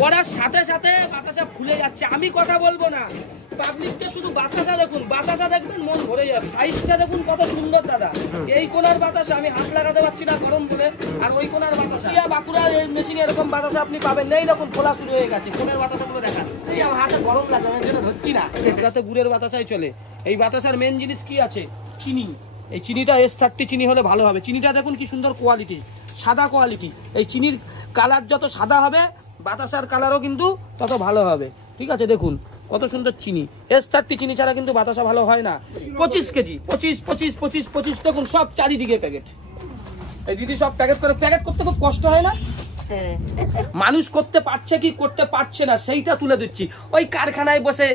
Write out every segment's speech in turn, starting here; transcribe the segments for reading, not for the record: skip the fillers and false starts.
পড়ার সাথে সাথে বাতাসা ফুলে যাচ্ছে। আমি কথা বলবো না, পাবলিকটা শুধু বাতাসা দেখুন, বাতাসা দেখবেন মন ভরে যাবে। সাইজটা দেখুন কত সুন্দর দাদা। এই কোনার বাতাসা আমি হাত লাগাতে পারছি না গরম বলে, আর ওই কোনার বাতাসা বাঁকুড়ার এই মেশিনে এরকম বাতাসা আপনি পাবেন না। এই দেখুন খোলা শুরু হয়ে গেছে, কোনের বাতাসাগুলো দেখান। এই আমার হাতে গরম লাগে, আমি যেটা ধরছি না, যাতে গুড়ের বাতাসাই চলে। এই বাতাসার মেন জিনিস কি আছে? চিনি। এই চিনিটা S30 চিনি হলে ভালো হবে। চিনিটা দেখুন কি সুন্দর কোয়ালিটি, সাদা কোয়ালিটি। এই চিনির কালার যত সাদা হবে বাতাসার কালারও কিন্তু তত ভালো হবে। ঠিক আছে, দেখুন কত সুন্দর চিনি। S30 চিনি ছাড়া কিন্তু বাতাসা ভালো হয় না। 25 কেজি, 25 দেখুন সব চারিদিকে প্যাকেট। এই দিদি সব প্যাকেট করে, প্যাকেট করতে খুব কষ্ট হয় না? মানুষ করতে পারছে কি করতে পারছে না সেইটা তুলে দিচ্ছি। ওই কারখানায় বসে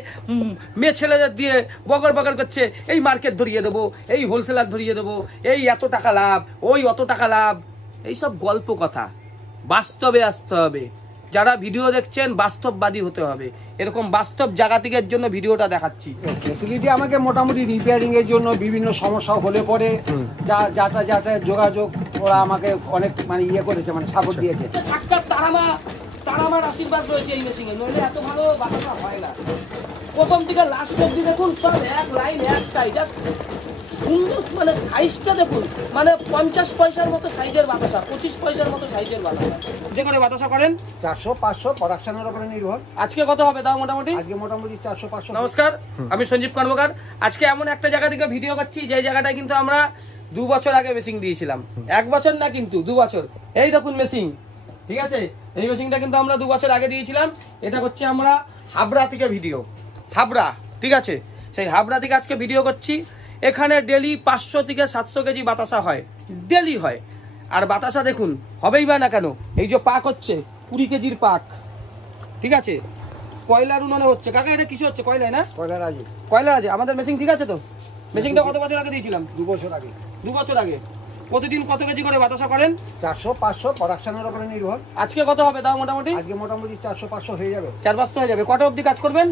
মেয়ে ছেলেদের দিয়ে বগর বগর করছে, এই মার্কেট ধরিয়ে দেবো, এই হোলসেলার ধরিয়ে দেবো, এই এত টাকা লাভ, ওই অত টাকা লাভ। এইসব গল্প কথা, বাস্তবে আসতে হবে। যারা ভিডিও দেখছেন বাস্তববাদী হতে হবে। এরকম বাস্তব জায়গাতিকের জন্য ভিডিওটা দেখাচ্ছি। ফ্যাসিলিটি আমাকে মোটামুটি রিপেয়ারিং এর জন্য বিভিন্ন সমস্যা হলে পরে যাতায়াত যোগাযোগ ওরা আমাকে অনেক মানে ইয়ে করেছে, মানে সাপোর্ট দিয়েছে। সাক্ষাৎ তারামার আশীর্বাদ রয়েছে এই মেশিনে, নইলে এত ভালো বাতাসা হয় না। প্রথম থেকে লাস্ট অব্দি দেখুন সব এক লাইন এক সাইজ, সুন্দর। মানে সাইজটা দেখুন, মানে 50 পয়সার মতো সাইজের বাতাসা, 25 পয়সার মতো সাইজের বাতাসা। যে করে বাতাসা করেন 400-500 প্রোডাকশনের উপরে নির্ভর। আজকে কত হবে দাও মোটামুটি? আজকে মোটামুটি 400-500। নমস্কার, আমি সঞ্জীব কর্মকার। আজকে এমন একটা জায়গা থেকে ভিডিও করছি যে জায়গাটায় কিন্তু আমরা 2 বছর আগে মেশিন দিয়েছিলাম। 1 বছর না কিন্তু 2 বছর। এই দেখুন মেশিন, ঠিক আছে, এই মেশিনটা কিন্তু আমরা 2 বছর আগে দিয়েছিলাম। এটা করছি আমরা হাবড়া থেকে ভিডিও, হাবড়া, ঠিক আছে, সেই হাবড়া থেকে আজকে ভিডিও করছি। এখানে ডেলি 500 থেকে 700 কেজি বাতাসা হয়, ডেলি হয়। আর বাতাসা দেখুন হবেই বা না কেন, এই যে পাক হচ্ছে 20 কেজির পাক, ঠিক আছে, কয়লার উনুনে হচ্ছে। কাকা এটা কিছু হচ্ছে? কয়লায় না? কয়লার আছে। আমাদের মেশিন ঠিক আছে তো? মেশিনটা কত বছর আগে দিয়েছিলাম? 2 বছর আগে। 2 বছর আগে। প্রতিদিন কত কেজি করে বাতাসা করেন? 400-500 প্রোডাকশনের উপরে নির্ভর। আজকে কত হবে দাও মোটামুটি? আজকে মোটামুটি 400-500 হয়ে যাবে। 4-500 হয়ে যাবে। কটা অবধি কাজ করবেন?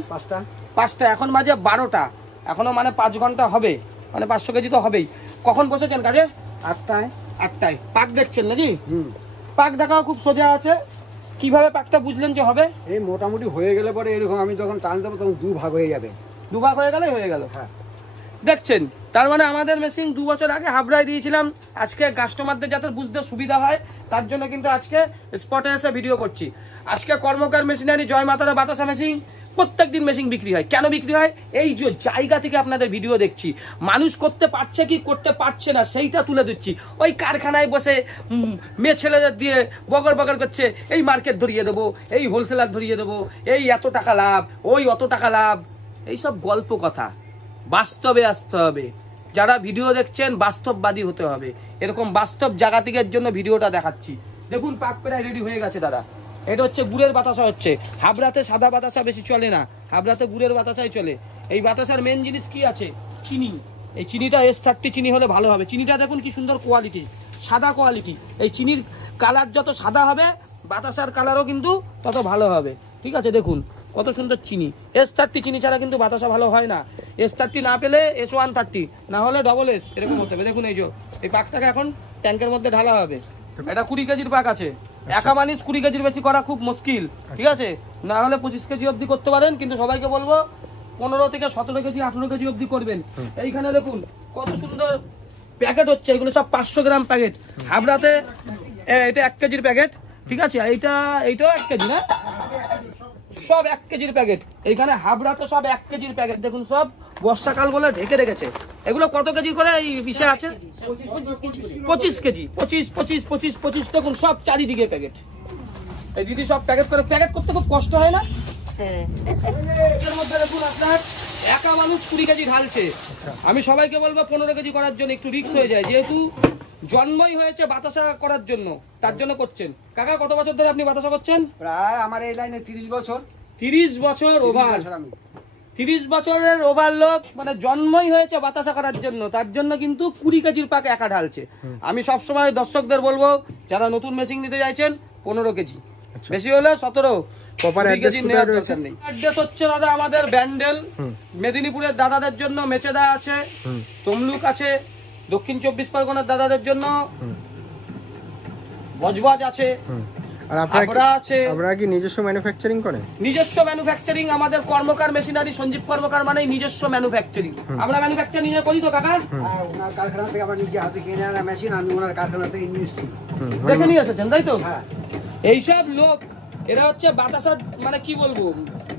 5টা। এখন বাজে 12টা, এখনো মানে 5 ঘন্টা হবে, মানে 500 কেজি তো হবেই। কখন বসেছেন কাজে? 8টায়। পাক দেখছেন নাকি? পাক দেখাও খুব সোজা আছে। কিভাবে পাকটা বুঝলেন যে হবে? এই মোটামুটি হয়ে গেলে পরে এরকম আমি যখন টান দেবো তখন 2 ভাগ হয়ে যাবে। 2 ভাগ হয়ে গেল। হ্যাঁ, দেখছেন। তার মানে আমাদের মেশিন 2 বছর আগে হাবড়ায় দিয়েছিলাম। আজকে কাস্টমারদের যাতে বুঝতে সুবিধা হয় তার জন্য কিন্তু আজকে স্পটে এসে ভিডিও করছি। আজকে কর্মকার মেশিনারি জয় মাতারা বাতাসা মেশিন প্রত্যেকদিন মেশিন বিক্রি হয়। কেন বিক্রি হয়? এই যে জায়গা থেকে আপনাদের ভিডিও দেখছি, মানুষ করতে পারছে কি করতে পারছে না সেইটা তুলে দিচ্ছি। ওই কারখানায় বসে মেয়ে ছেলেদের দিয়ে বগর বগর করছে, এই মার্কেট ধরিয়ে দেবো, এই হোলসেলার ধরিয়ে দেবো, এই এত টাকা লাভ, ওই অত টাকা লাভ। এইসব গল্প কথা, বাস্তবে আসতে হবে। যারা ভিডিও দেখছেন বাস্তববাদী হতে হবে। এরকম বাস্তব জায়গাতিকের জন্য ভিডিওটা দেখাচ্ছি। দেখুন পাক প্রায় রেডি হয়ে গেছে দাদা। এটা হচ্ছে গুড়ের বাতাসা হচ্ছে। হাবড়াতে সাদা বাতাসা বেশি চলে না, হাবড়াতে গুড়ের বাতাসাই চলে। এই বাতাসার মেন জিনিস কি আছে? চিনি। এই চিনিটা S30 চিনি হলে ভালো হবে। চিনিটা দেখুন কি সুন্দর কোয়ালিটি, সাদা কোয়ালিটি। এই চিনির কালার যত সাদা হবে বাতাসার কালারও কিন্তু তত ভালো হবে। ঠিক আছে, দেখুন কত সুন্দর চিনি। S30 চিনি ছাড়া কিন্তু বাতাসা ভালো হয় না। S30 না পেলে S130, না হলে SS এরকম হতে হবে। দেখুন এই যে এই পাকটাকে এখন ট্যাঙ্কের মধ্যে ঢালা হবে। এটা 20 কেজির পাক আছে। একা মানুষ 20 কেজির বেশি করা খুব মুশকিল, ঠিক আছে, না হলে 25 কেজি অবধি করতে পারেন। কিন্তু সবাইকে বলবো 15 থেকে 17 কেজি 18 কেজি অবধি করবেন। এইখানে দেখুন কত সুন্দর প্যাকেট হচ্ছে, এগুলো সব 500 গ্রাম প্যাকেট। হাবড়াতে এটা 1 কেজির প্যাকেট, ঠিক আছে, এইটাও 1 কেজি না, সব 1 কেজির প্যাকেট। এইখানে হাবড়াতে সব 1 কেজির প্যাকেট। দেখুন সব বর্ষাকাল বলে ঢেকে রেখেছে। এগুলো কত কেজি করে এই বিষয় আছে? 25 কেজি। 25 দেখুন সব চারিদিকে প্যাকেট। এই দিদি সব প্যাকেট করে, প্যাকেট করতে খুব কষ্ট হয় না? এর মধ্যে দেখুন আপনার একা মানুষ 20 কেজি ঢালছে। আমি সবাইকে বলবো 15 কেজি করার জন্য একটু রিস্ক হয়ে যায়, যেহেতু জন্মই হয়েছে বাতাসা করার জন্য, তার জন্য করছেন। কাকা কত বছর ধরে আপনি বাতাসা করছেন? প্রায় আমার এই লাইনে 30 বছর। 30 বছর ওভার। 30 বছরের ওভার লোক, মানে জন্মই হয়েছে বাতাসা করার জন্য, তার জন্য কিন্তু 20 কেজির পাক একা ঢালছে। আমি সবসময় দর্শকদের বলবো যারা নতুন মেশিন নিতে চাইছেন 15 কেজি, বেশি হলে 17 কেজি নেওয়ার দরকার নেই। অ্যাড্রেস হচ্ছে দাদা আমাদের ব্যান্ডেল, মেদিনীপুরের দাদাদের জন্য মেচেদা আছে, তমলুক আছে, দক্ষিণ 24 পরগনার দাদাদের জন্য বজবজ আছে। আর আপনারা আছে। আপনারা কি নিজস্ব ম্যানুফ্যাকচারিং করেন? নিজস্ব ম্যানুফ্যাকচারিং, আমাদের কর্মকার মেশিনারি, সঞ্জীব কর্মকার মানে নিজস্ব ম্যানুফ্যাকচারিং। আমরা ম্যানুফ্যাকচারিং করি তো কাকা? ওনার কারখানা থেকে আমার নিজে হাতে কিনে আনা মেশিন, আমি ওনার কারখানা থেকে নিয়ে এসেছি। দেখে নিয়ে এসেছেন তাই তো? হ্যাঁ। এইসব লোক, এরা হচ্ছে বাতাসা, মানে কি বলবো,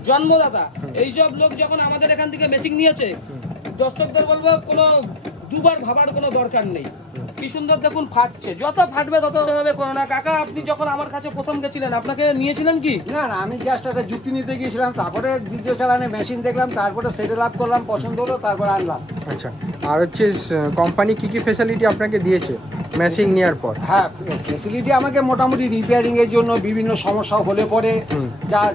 জন্মদাতা। এইসব লোক যখন আমাদের এখান থেকে মেশিন নিয়েছে, দর্শকদের বলবো কোনো দুবার ভাবার কোনো দরকার নেই। কি সুন্দর দেখুন ফাটছে, যত ফাটবে তত হবে কোনো না। কাকা আপনি যখন আমার কাছে প্রথম গেছিলেন, আপনাকে নিয়েছিলেন কি? না না, আমি জাস্ট একটা যুক্তি নিতে গিয়েছিলাম, তারপরে দ্বিতীয় চালানে মেশিন দেখলাম, তারপরে সেটেল আপ করলাম, পছন্দ হলো, তারপরে আনলাম। আচ্ছা, আর হচ্ছে কোম্পানি কি কি ফ্যাসিলিটি আপনাকে দিয়েছে মেশিন নেওয়ার পর? হ্যাঁ, ফেসিলিটি আমাকে মোটামুটি রিপেয়ারিং এর জন্য বিভিন্ন সমস্যা হলে পরে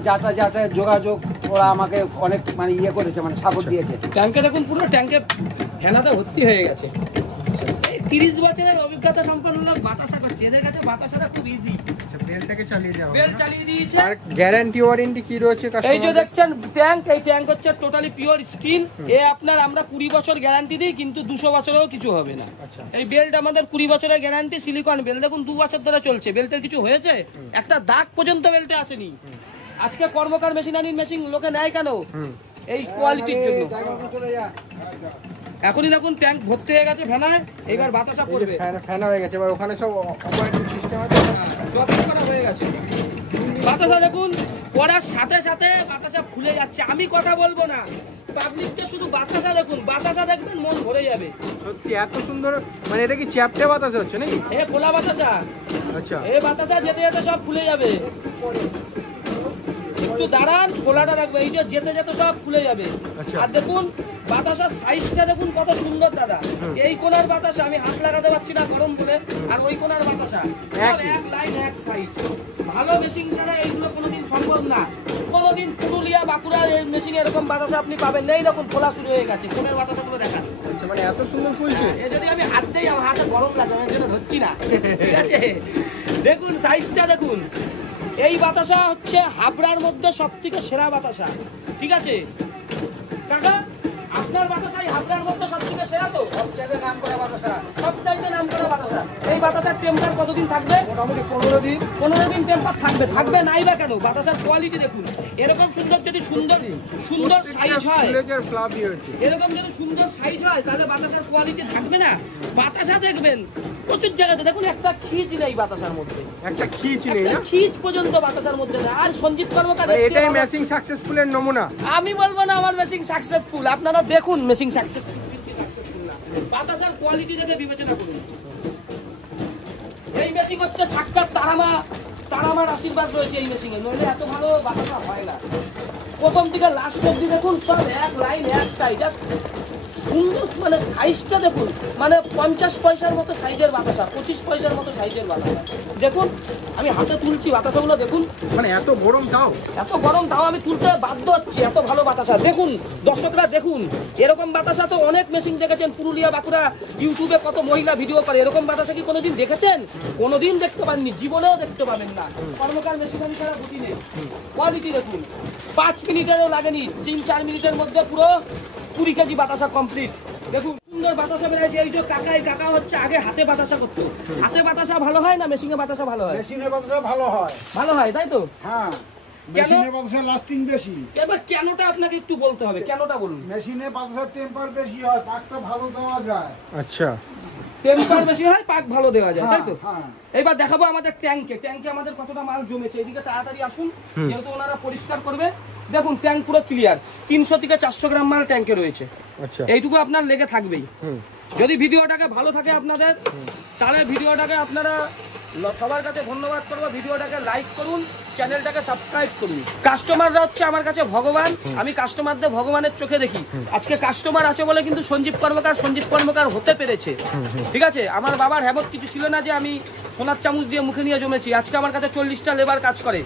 যাতায়াতের যোগাযোগ, ওরা আমাকে অনেক মানে ইয়ে করেছে, মানে সাপোর্ট দিয়েছে। ট্যাঙ্কে দেখুন, পুরো ট্যাঙ্কে ফেনাতে ভর্তি হয়ে গেছে। 30 বছরের অভিজ্ঞতা সম্পন্ন লোক বাতাসা করছে, এদের কাছে বাতাসাটা খুব ইজি। আচ্ছা, বেলটাকে চালিয়ে দেওয়া বেল চালিয়ে দিয়েছে। আর গ্যারান্টি ওয়ারেন্টি কি রয়েছে এই যে কাস্টমার? দেখছেন ট্যাঙ্ক, এই ট্যাঙ্ক হচ্ছে টোটালি পিওর স্টিল। এ আপনার আমরা 20 বছর গ্যারান্টি দিই, কিন্তু 200 বছরেও কিছু হবে না। আচ্ছা, এই বেল্ট আমাদের 20 বছরের গ্যারান্টি, সিলিকন বেল। দেখুন 2 বছর ধরে চলছে, বেল্টের কিছু হয়েছে? একটা দাগ পর্যন্ত বেল্টে আসেনি। আজকে কর্মকার মেশিনারির মেশিন লোকে নেয় কেন? এই কোয়ালিটির জন্য। চলে যা। এখনই দেখুন ট্যাঙ্ক ভর্তি হয়ে গেছে ফেনায়, এবার বাতাসা পড়বে। ফ্যান হয়ে গেছে, এবার ওখানে সব অপারেটিং সিস্টেম আছে। যত্ন করা হয়ে গেছে। বাতাসা দেখুন পড়ার সাথে সাথে বাতাসা ফুলে যাচ্ছে। আমি কথা বলবো না, পাবলিককে শুধু বাতাসা দেখুন, বাতাসা দেখবেন মন ভরে যাবে। সত্যি এত সুন্দর, মানে এটা কি চ্যাপটে বাতাস হচ্ছে নাকি? এ খোলা বাতাসা, আচ্ছা, এ বাতাসা যেতে যেতে সব ফুলে যাবে। একটু দাঁড়ান, খোলাটা রাখবে, এই যে যেতে যেতে সব খুলে যাবে। আচ্ছা। আর দেখুন বাতাসার সাইজটা দেখুন কত সুন্দর দাদা। এই কোনার বাতাসা আমি হাত লাগাতে পারছি না গরম বলে, আর ওই কোনার বাতাসা সব এক লাইন এক সাইজ। ভালো মেশিন ছাড়া এইগুলো কোনোদিন সম্ভব না। কোনোদিন পুরুলিয়া বাঁকুড়ার মেশিন এরকম বাতাসা আপনি পাবেন না। এই দেখুন খোলা শুরু হয়ে গেছে, কোনের বাতাসাগুলো দেখান। আচ্ছা, মানে এত সুন্দর ফুলছে। এ যদি আমি হাত দিই, আমার হাতে গরম লাগে, আমি যেন ধরছি না। ঠিক আছে, দেখুন সাইজটা দেখুন। এই বাতাসা হচ্ছে হাবড়ার মধ্যে সব থেকে সেরা বাতাসা। ঠিক আছে কাকা, আপনার বাতাসাই হাবড়ার মধ্যে সব থেকে সেরা তো? সবচাইতে নাম করা বাতাসা। সবচাইতে নাম করা বাতাসা। এই বাতাসার টেম্পার কতদিন থাকবে? মোটামুটি 15 দিন। 15 দিন টেম্পার থাকবে। থাকবে নাই বা কেন? বাতাসার কোয়ালিটি দেখুন। এরকম সুন্দর যদি সুন্দর সাইজ হয়, ফুলের ফ্লাফি হয়েছে। এরকম যদি সুন্দর সাইজ হয়, তাহলে বাতাসার কোয়ালিটি থাকবে না? বাতাসা দেখবেন প্রচুর জায়গাতে, দেখুন একটা খিচ নেই বাতাসার মধ্যে, একটা খিচ নেই না? খিচ পর্যন্ত বাতাসার মধ্যে না। আর সঞ্জীব কর্মকার, এটাই মেশিং সাকসেসফুলের নমুনা। আমি বলবো না আমার মেশিন সাকসেসফুল, আপনারা দেখুন মেশিন সাকসেসফুল কি সাকসেসফুল না। বাতাসার কোয়ালিটি দেখে বিবেচনা করুন। এই মেশিন হচ্ছে সাক্ষাৎ তারামার আশীর্বাদ রয়েছে এই মেশিনে, নইলে এত ভালো বাতাসা হয় না। প্রথম থেকে লাস্ট অব্দি দেখুন সব এক লাইন এক সাইজ। সুন্দর, মানে সাইজটা দেখুন, মানে 50 পয়সার মতো সাইজের বাতাসা, 25 পয়সার মতো সাইজের বাতাসা। দেখুন আমি হাতে তুলছি বাতাসাগুলো, দেখুন মানে এত গরম তাও? এত গরম তাও আমি তুলতে বাধ্য হচ্ছি, এত ভালো বাতাসা। দেখুন দর্শকরা দেখুন, এরকম বাতাসা তো অনেক মেশিন দেখেছেন, পুরুলিয়া বাঁকুড়া ইউটিউবে কত মহিলা ভিডিও করে। এরকম বাতাসা কি কোনোদিন দেখেছেন? কোনোদিন দেখতে পাননি, জীবনেও দেখতে পাবেন না। কর্মকার মেশিনারি ছাড়া বুঝি নেই। কোয়ালিটি দেখুন, 5 মিনিটেরও লাগেনি, 3-4 মিনিটের মধ্যে পুরো 20 কেজি বাতাসা কমপ্লিট। দেখুন সুন্দর বাতাসা বেরিয়েছে। এই যে কাকা হচ্ছে আগে হাতে বাতাসা করতো। হাতে বাতাসা ভালো হয় না মেশিনে বাতাসা ভালো হয়? মেশিনের বাতাসা ভালো হয়। ভালো হয় তাই তো? হ্যাঁ, কেন? মেশিনের বাতাসা লাস্টিং বেশি। এবার কেনটা আপনাকে একটু বলতে হবে, কেনটা বলুন। মেশিনের বাতাসার টেম্পার বেশি হয়, পাকটা ভালো দেওয়া যায়। আচ্ছা, টেম্পার বেশি হয়, পাক ভালো দেওয়া যায়, তাই তো? হ্যাঁ। এবার দেখাবো আমাদের ট্যাঙ্কে আমাদের কতটা মাল জমেছে। এদিকে তাড়াতাড়ি আসুন, যেহেতু ওনারা পরিষ্কার করবে। দেখুন ট্যাঙ্ক পুরো ক্লিয়ার, 300 থেকে 400 গ্রাম মাল ট্যাঙ্কে রয়েছে। আচ্ছা, এইটুকু আপনার লেগে থাকবেই। যদি ভিডিওটাকে ভালো থাকে আপনাদের, তাহলে ভিডিওটাকে আপনারা সবার কাছে ধন্যবাদ করবো। ভিডিওটাকে লাইক করুন, চ্যানেলটাকে সাবস্ক্রাইব করুন। কাস্টমাররা হচ্ছে আমার কাছে ভগবান, আমি কাস্টমারদের ভগবানের চোখে দেখি। আজকে কাস্টমার আছে বলে কিন্তু সঞ্জীব কর্মকার হতে পেরেছে। ঠিক আছে, আমার বাবার হেমত কিছু ছিল না যে আমি সোনার চামচ দিয়ে মুখে নিয়ে জমেছি। আজকে আমার কাছে 40টা লেবার কাজ করে।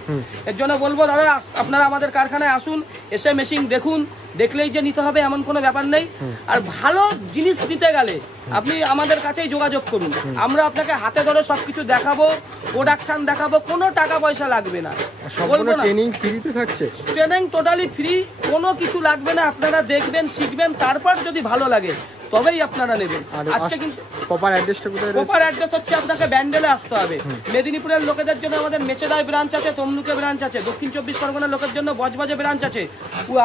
এর জন্য বলবো দাদা, আপনারা আমাদের কারখানায় আসুন, এসে মেশিন দেখুন, দেখলেই যে নিতে হবে এমন কোনো ব্যাপার নেই। আর ভালো জিনিস দিতে গেলে আপনি আমাদের কাছেই যোগাযোগ করুন। আমরা আপনাকে হাতে ধরে সবকিছু দেখাবো, প্রোডাকশন দেখাবো, কোনো টাকা পয়সা লাগবে না। সম্পূর্ণ ট্রেনিং ফ্রিতে থাকছে। ট্রেনিং টোটালি ফ্রি, কোনো কিছু লাগবে না। আপনারা দেখবেন, শিখবেন, তারপর যদি ভালো লাগে তবেই আপনারা নেবেন। আর আজকে কিন্তু প্রপার অ্যাড্রেসটা কোথায় রয়েছে? প্রপার অ্যাড্রেস হচ্ছে আপনাকে ব্যান্ডেলে আসতে হবে। মেদিনীপুরের লোকেদের জন্য আমাদের মেচেদায় ব্রাঞ্চ আছে, তমলুকে ব্রাঞ্চ আছে, দক্ষিণ 24 পরগনার লোকের জন্য বজবজে ব্রাঞ্চ আছে,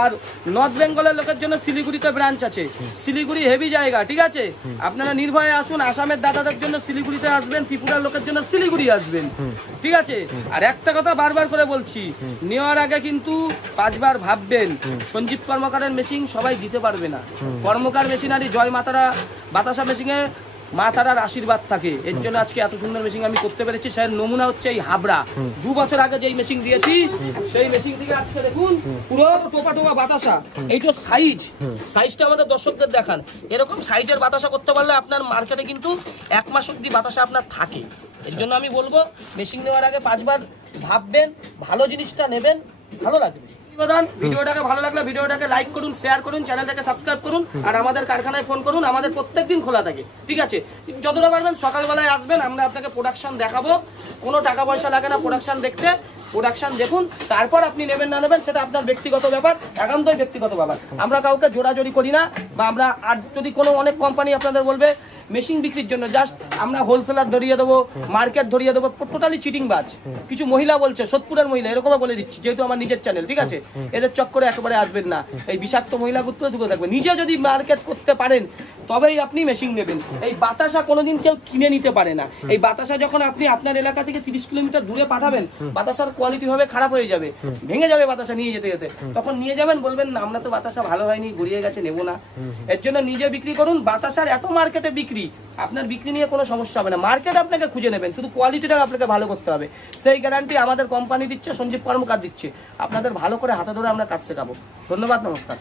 আর নর্থ বেঙ্গলের লোকের জন্য শিলিগুড়িতে ব্রাঞ্চ আছে। শিলিগুড়ি হেভি জায়গা, ঠিক আছে? আপনারা নির্ভয়ে আসুন। আসামের দাদাদের জন্য শিলিগুড়িতে আসবেন, ত্রিপুরার লোকের জন্য শিলিগুড়ি আসবেন, ঠিক আছে? আর একটা কথা বারবার করে বলছি, নেওয়ার আগে কিন্তু 5 বার ভাববেন। সঞ্জীব কর্মকারের মেশিন সবাই দিতে পারবে না। কর্মকার মেশিনারি জয় মাতারা বাতাসা মেশিনে মা তারার আশীর্বাদ থাকে, এর জন্য আজকে এত সুন্দর মেশিন আমি করতে পেরেছি। সেই নমুনা হচ্ছে এই হাবড়া। 2 বছর আগে যেই মেশিন দিয়েছি সেই মেশিন থেকে আজকে দেখুন পুরো টোপা টোপা বাতাসা। এই যে সাইজটা আমাদের দর্শকদের দেখান। এরকম সাইজের বাতাসা করতে পারলে আপনার মার্কেটে কিন্তু 1 মাস অব্দি বাতাসা আপনার থাকে। এর জন্য আমি বলবো মেশিন নেওয়ার আগে 5 বার ভাববেন, ভালো জিনিসটা নেবেন, ভালো লাগবে। ভিডিওটাকে ভালো লাগলে ভিডিওটাকে লাইক করুন, শেয়ার করুন, চ্যানেলটাকে সাবস্ক্রাইব করুন, আর আমাদের কারখানায় ফোন করুন। আমাদের প্রত্যেকদিন খোলা থাকে, ঠিক আছে? যতটা পারবেন সকালবেলায় আসবেন, আমরা আপনাকে প্রোডাকশন দেখাবো। কোনো টাকা পয়সা লাগে না প্রোডাকশন দেখতে। প্রোডাকশন দেখুন, তারপর আপনি নেবেন না নেবেন সেটা আপনার ব্যক্তিগত ব্যাপার, একান্তই ব্যক্তিগত ব্যাপার। আমরা কাউকে জোরাজোরি করি না। বা আমরা আর যদি কোনো অনেক কোম্পানি আপনাদের বলবে মেশিন বিক্রির জন্য জাস্ট আমরা হোলসেলার ধরিয়ে দেবো, মার্কেট ধরিয়ে দেবো, টোটালি চিটিং বাজ। কিছু মহিলা বলছে, সোদপুরের মহিলা, এরকমও বলে দিচ্ছি, যেহেতু আমার নিজের চ্যানেল, ঠিক আছে? এদের চক্করে একেবারে আসবেন না। এই বিষাক্ত মহিলাগুলো দূরে থাকবে। নিজে যদি মার্কেট করতে পারেন তবেই আপনি মেশিন নেবেন। এই বাতাসা কোনোদিন কেউ কিনে নিতে পারে না। এই বাতাসা যখন আপনি আপনার এলাকা থেকে 30 কিলোমিটার দূরে পাঠাবেন, বাতাসার কোয়ালিটি হবে খারাপ হয়ে যাবে, ভেঙে যাবে বাতাসা নিয়ে যেতে যেতে। তখন নিয়ে যাবেন, বলবেন না আমরা তো বাতাসা ভালো হয়নি, গড়িয়ে গেছে, নেবো না। এর জন্য নিজে বিক্রি করুন। বাতাসার এত মার্কেটে বিক্রি, আপনার বিক্রি নিয়ে কোনো সমস্যা হবে না। মার্কেট আপনাকে খুঁজে নেবেন, শুধু কোয়ালিটিটা আপনাকে ভালো করতে হবে। সেই গ্যারান্টি আমাদের কোম্পানি দিচ্ছে, সঞ্জীব কর্মকার দিচ্ছে। আপনাদের ভালো করে হাতে ধরে আমরা কাজ শেখাবো। ধন্যবাদ, নমস্কার।